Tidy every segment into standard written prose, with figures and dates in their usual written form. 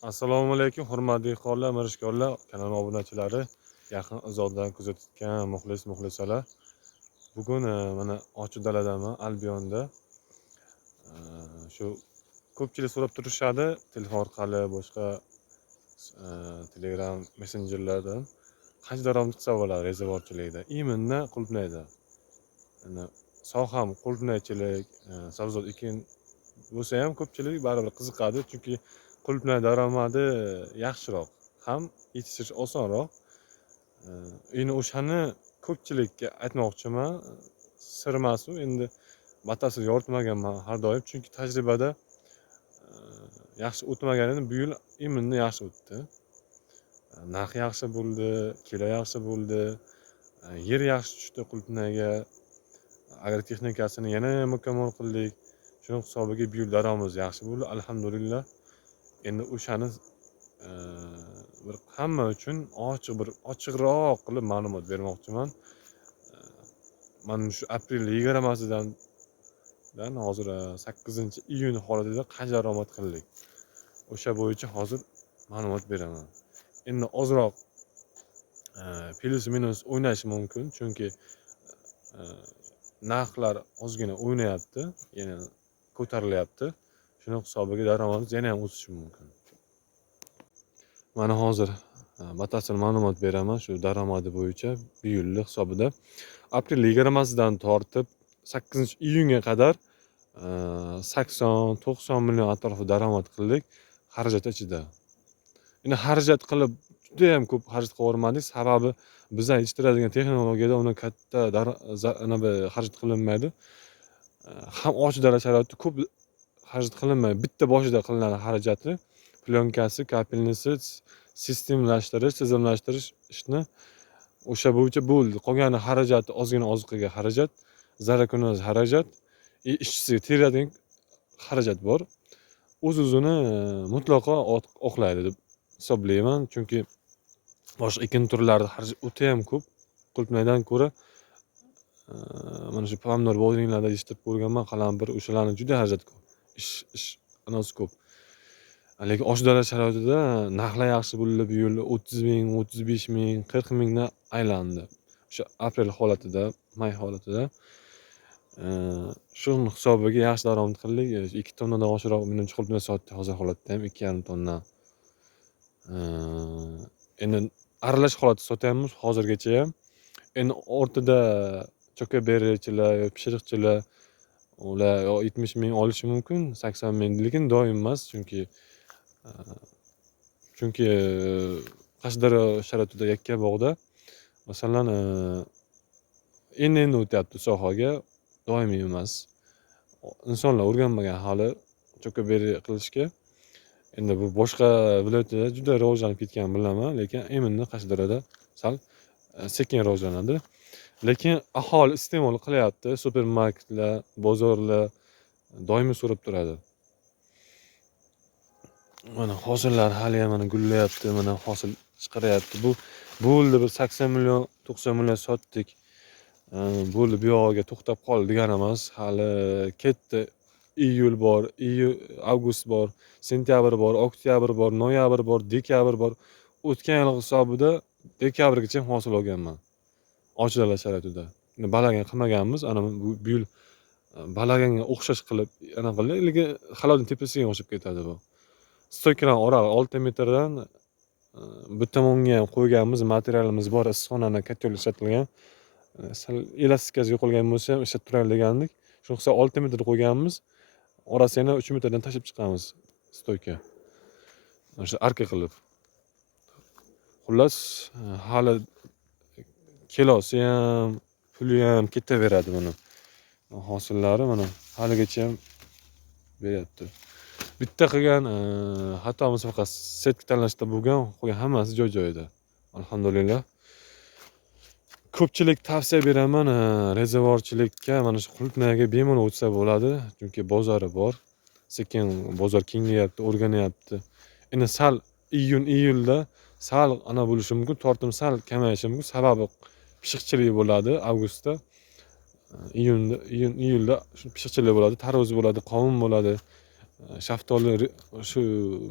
Assalomu alaykum, hurmatli dehqonlar, mirishkorlar, kanal obunachilari, yaqin uzoqdan kuzatgan muxlisalar. Bugun mana ochiq daladaman, Albionda. Shu ko'pchilik so'rab turishadi, telefon orqali, boshqa Telegram messenjerlardan qancha daromad chiqsa bo'ladi rezervorchilikda. Iminni qulupnayda. Mana soham qulupnaychilik, sabzavot ekin bo'lsa ham ko'pchilik baribir qiziqadi, chunki qulupnay daromadi yaxshiroq, ham yetishtirish osonroq. Endi o'shani ko'pchilikka aytmoqchiman. Sir emas u, endi batafsil yoritmaganman har doim, chunki tajribada yaxshi o'tmaganini bu yil iminni yaxshi o'tdi. Narx yaxshi bo'ldi, kilo yaxshi bo'ldi, yer yaxshi tushdi qulupnayga. Agrotexnikasini yana mukammal qildik. Shuning hisobiga bu yil daromadimiz yaxshi bo'ldi, alhamdulillah. Endi o'shani bir hamma uchun ochiqroq qilib ma'lumot bermoqchiman. Mana shu aprel 20-sidan hozir 8-iyun holatida qancha daromad qildik. O'sha bo'yicha hozir ma'lumot beraman. Endi ozroq plus minus o'ynashi mumkin, chunki narxlar ozgina o'ynayapti, yana ko'tarilyapti. Shuning hisobiga daromadimiz yana ham o'sishi mumkin. Mana hozir batafsil ma'lumot beraman shu daromadi bo'yicha bu yillik hisobida. Aprel 20-sidan tortib 8-iyunga qadar 80-90 million atrofida daromad qildik xarajat ichida. Endi xarajat qilib juda ham ko'p xarajat qilib, sababi bizlar yetishtiradigan texnologiyada uni katta xarajat qilinmaydi. Ham ochiq dala sharoitida ko'p xarajat qilinmaydi. Bitta boshida qilinadi xarajati. Plyonkasi, kapelnisi, sistemlashtirish, tizimlashtirish ishni o'sha bo'yicha bo'ldi. Qolgani xarajati ozgina oziqaga xarajat, zarar xarajat, ishchisiga teradigan xarajat bor. O'z-o'zini mutlaqo oqlaydi deb hisoblayman, chunki boshqa ekin turlarida xarajat o'ta ham ko'p. Qulupnaydan ko'ra mana shu pomidor bodringlarda yetishtirib ko'rganman, qalampir, o'shalarni juda xarajat ko'p. Ish anosi ko'p. Lekin ochiq dala sharoitida narxlar yaxshi bo'ldi, bu yil 30 ming, 35 ming, 40 mingdan aylandi. O'sha aprel holatida, may holatida shu hisobiga yaxshi daromad qildik. 2 tonnadan oshiqroq menimcha qulupnay sotdik hozir holatda ham 2,5 tonna. Endi aralash holatda sotyapmiz hozirgacha ham. Endi o'rtada cho'kaberichilar, pishiriqchilar ular 70 ming olishi mumkin, 80 ming, lekin doim emas, chunki Qashqadaryo sharoitida Yakkabog'da masalan endi o'tyapti sohaga, doimiy emas. Insonlar o'rganmagan hali cho'kaberi qilishga. Endi bu boshqa viloyatlarda juda rivojlanib ketgan bilaman, lekin endi Qashqadaryoda sal sekin rivojlanadi. Lekin aholi iste'mol qilyapti, supermarketlar, bozorlar doimiy so'rab turadi. Mana hosillar hali ham mana gullayapti, mana hosil chiqaryapti. Bu bo'ldi bir 80 million, 90 million sotdik. Bo'ldi bu yog'iga to'xtab qoldi degani emas. Hali ketdi. Iyul bor, avgust bor, sentyabr bor, oktyabr bor, noyabr bor, dekabr bor. O'tgan yil hisobida dekabrgacha ham hosil olganman. Ochiq dala sharoitida. Balagan qilmaganmiz. Ana bu yil balaganga o'xshash qilib qildik, lekin halodning tepasiga o'xshab ketadi bu. Stoykalar orali 6 metrdan bu tomonga ham qo'yganmiz, materialimiz bor, issiqxonani kattalik ishlatilgan. Sal elastikasi yo'qolgan bo'lsa ham ishlab turaylik degandik. Shunqasi 6 metr qo'yganmiz. Orasiga yana 3 metrdan tashib chiqamiz stoyka. O'sha arka qilib. Xullas, hali kilosi ham, puli ham ketaveradi buni. Hosillari mana haligacha ham beryapti. Bitta qilgan xatomiz faqat setka tanlashda bo'lgan, qolgan hammasi joy-joyida. Alhamdulillah. Ko'pchilik tavsiya beraman rezervorchilikka, mana shu qulupnayga bemalol o'tsa bo'ladi, chunki bozori bor. Sekin bozor kengayapti, o'rganyapti. Endi sal iyulda sal bo'lishi mumkin, tortim sal kamayishi mumkin. Sababi pishiqchilik bo'ladi avgustda. Iyulda pishiqchilik bo'ladi, tarvuz bo'ladi, qovun bo'ladi. shaftoli shu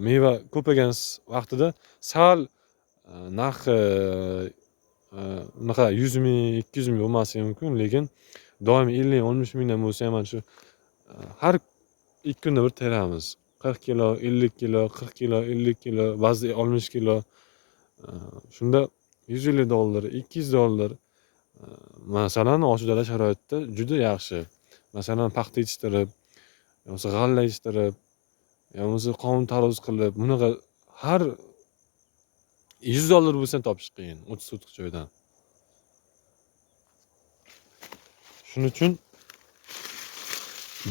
meva ko'paygan vaqtida sal narxi unaqa 100 ming 200 ming bo'lmasligi mumkin, lekin doimiy 50-60 mingdan bo'lsa ham mana shu har 2 kunda bir teramiz. 40 kilo, 50 kilo, 40 kilo, 50 kilo, ba'zida 60 kilo. Shunda $150, $200 masalan osh dala sharoitida juda yaxshi. Masalan paxta yetishtirib, yoki g'alla yetishtirib, yoki qovun tarvuz qilib, bunaqa har $100 bo'lsa topish qiyin 30 sotix joydan. Shuning uchun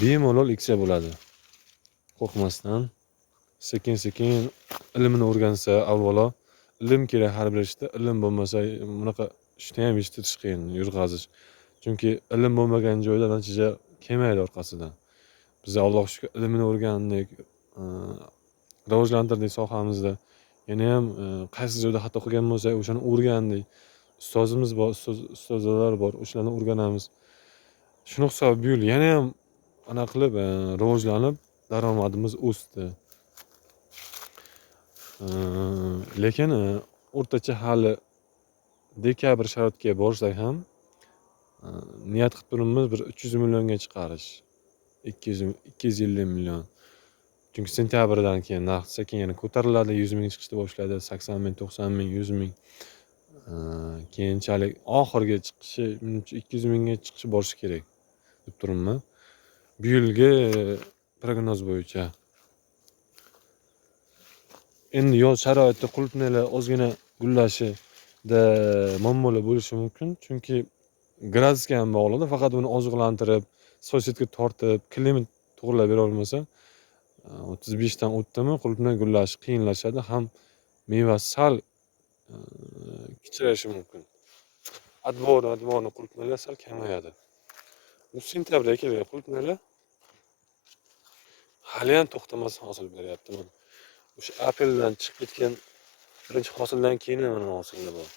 bemalol eksa bo'ladi. Qo'rqmasdan, sekin-sekin ilmini o'rgansa, avvalo ilm kerak har bir ishda. Ilm bo'lmasa, bunaqa ishni ham yetishtirish qiyin, yurg'azish. Chunki ilm bo'lmagan joyda natija kelmaydi orqasidan. Biz Allohga shukr ilmini o'rgandik, rivojlantirdik sohamizda. Yana ham qaysi joyda xato qilgan bo'lsak, o'shani o'rgandik. Ustozimiz bor, ustozlar bor, o'shalarni o'rganamiz. Shuni hisob bu yil yana ham ana qilib rivojlanib, daromadimiz o'sdi. Lekin o'rtacha hali dekabr sharoitiga borsak ham niyat qilib turibmiz bir 300 millionga chiqarish. 250 million. Chunki sentyabrdan keyin narx sekin yana ko'tariladi, 100 ming chiqishni boshlaydi, 80 ming, 90 ming, 100 ming. Keyinchalik oxirgi chiqishi 200 mingga chiqishi borishi kerak deb turibman. Bu yilgi prognoz bo'yicha. Endi yoz sharoitida qulupnaylar ozgina gullashida muammolar bo'lishi mumkin, chunki gradusga ham bog'liq. Faqat uni oziqlantirib, sosetga tortib, klimat to'g'rilab bera olmasa, 35 dan o'tdimi qulupnay gullashi qiyinlashadi, ham mevasi sal kichrayishi mumkin. Advorni qulupnaylar sal kamayadi. Bu sentyabrda kelgan qulupnaylar hali ham to'xtamasdan hosil beryapti. O'sha apeldan chiqib ketgan birinchi hosildan keyin mana hosillar bor.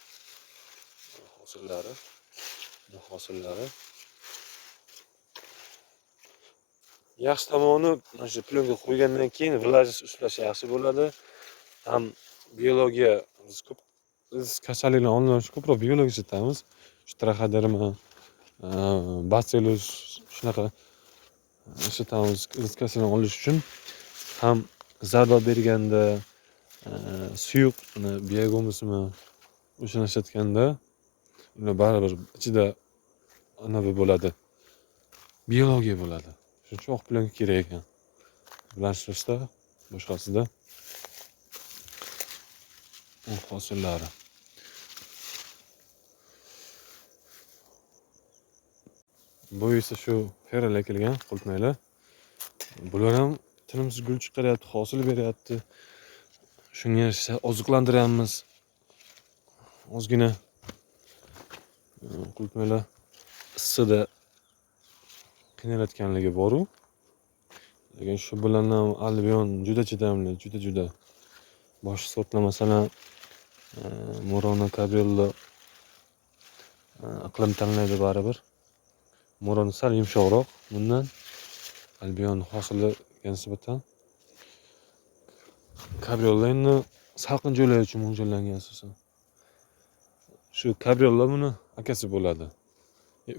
Hosillari. Yaxshi tomoni mana shu plyonka qo'ygandan keyin vlajность ushlash yaxshi bo'ladi. Ham biologiya biz kasalliklarni oldini ko'proq biologiya ishlatamiz. Shu traxoderma, bacillus shunaqa ishlatamiz kasalliklarni olish uchun. Ham zarba berganda suyuq biogomusmi o'shani ishlatganda ular baribir ichida anavi bo'ladi. Biologiya bo'ladi. Shuning uchun oq plyonka kerak ekan. Birlashtirishda boshqasida hosillari. Bu esa shu ferrala kelgan qulupnaylar. Bular ham tinimsiz gul chiqaryapti, hosil beryapti. Shunga yarasha oziqlantiramiz. Ozgina qulupnaylar issiqda qiynalayotganligi bor-u. Lekin shu bilan ham albion juda chidamli, juda. Boshqa sortlar masalan Murano Cabriola iqlim tanlaydi baribir. Murano sal yumshoqroq bundan. Albion hosiliga nisbatan. Cabriola endi salqin joylar uchun mo'ljallangan asosan. Shu Cabriola buni akasi bo'ladi.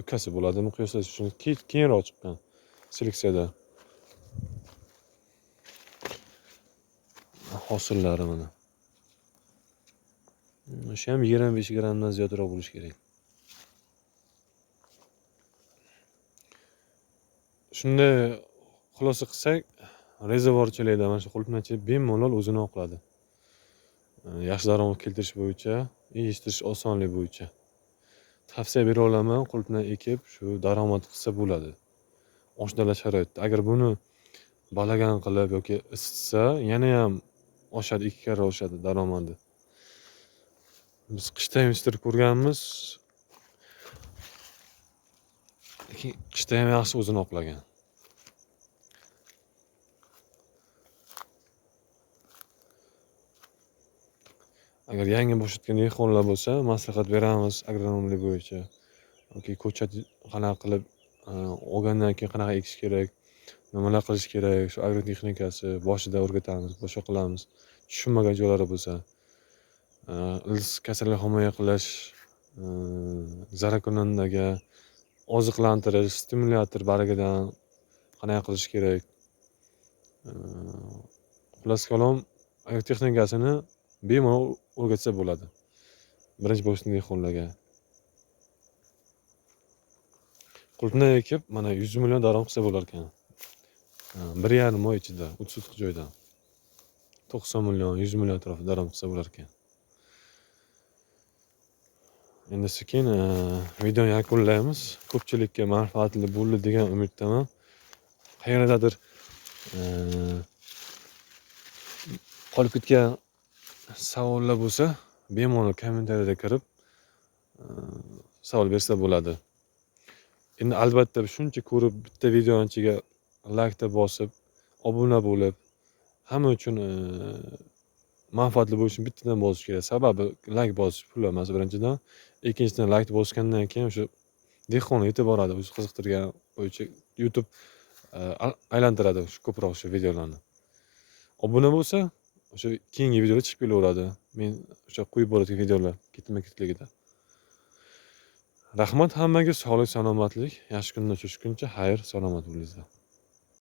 Ukasi bo'ladimi qiyoslash uchun keyinroq chiqqan seleksiyada. Hosillari mana. O'sha ham 25 grammdan ziyodroq bo'lishi kerak. Shunda xulosa qilsak, rezervuarchilikda mana shu qulupnaychi bemalol o'zini oqladi. Yaxshi daromad keltirish bo'yicha, yetishtirish osonligi bo'yicha. Tavsiya bera olaman, qulupnay ekib shu daromad qilsa bo'ladi. Osh dala sharoitida. Agar buni balagan qilib yoki isitsa, yana ham oshadi, 2 karra oshadi daromadi. Biz qishda yetishtirib ko'rganmiz. Lekin qishda ham yaxshi o'zini oqlagan. Agar yangi boshlayotgan dehqonlar bo'lsa, maslahat beramiz agronomlik bo'yicha. Yoki ko'chat qanaqa qilib olgandan keyin qanaqa ekish kerak, nimalar qilish kerak, shu agrotexnikasi boshida o'rgatamiz, boshqa qilamiz. Tushunmagan joylari bo'lsa, ildiz kasallikdan himoya qilish, zararkunandaga oziqlantirish, stimulyator baragidan qanaqa qilish kerak. Xullas kalom, agrotexnikasini bemalol o'rgatsa bo'ladi. Birinchi bo'lishni dehqonlarga. Qulupnay ekib, mana 100 million daromad qilsa bo'lar ekan. 1,5 oy ichida 30 sotix joydan 90 million, 100 million atrofida daromad qilsa bo'lar ekan. Endi sekin videoni yakunlaymiz. Ko'pchilikka manfaatli bo'ldi degan umiddaman. Qayerdadir qolib ketgan savollar bo'lsa, bemalol kommentariyada kirib savol bersa bo'ladi. Endi albatta shuncha ko'rib bitta videoning ichiga laykta bosib, obuna bo'lib, hamma uchun manfaatli bo'lishi uchun bittadan bosish kerak. Sababi layk bosish pul emas birinchidan. Ikkinchidan layk bosgandan keyin o'sha dehqonga yetib boradi. O'zi qiziqtirgan bo'yicha YouTube aylantiradi ko'proq o'sha videolarni. Obuna bo'lsa, o'sha keyingi videolar chiqib kelaveradi. Men o'sha qo'yib boradigan videolar ketma-ketligida. Rahmat hammaga, sog'lik, salomatlik. Yaxshi kunda uchrashguncha xayr, salomat bo'linglar.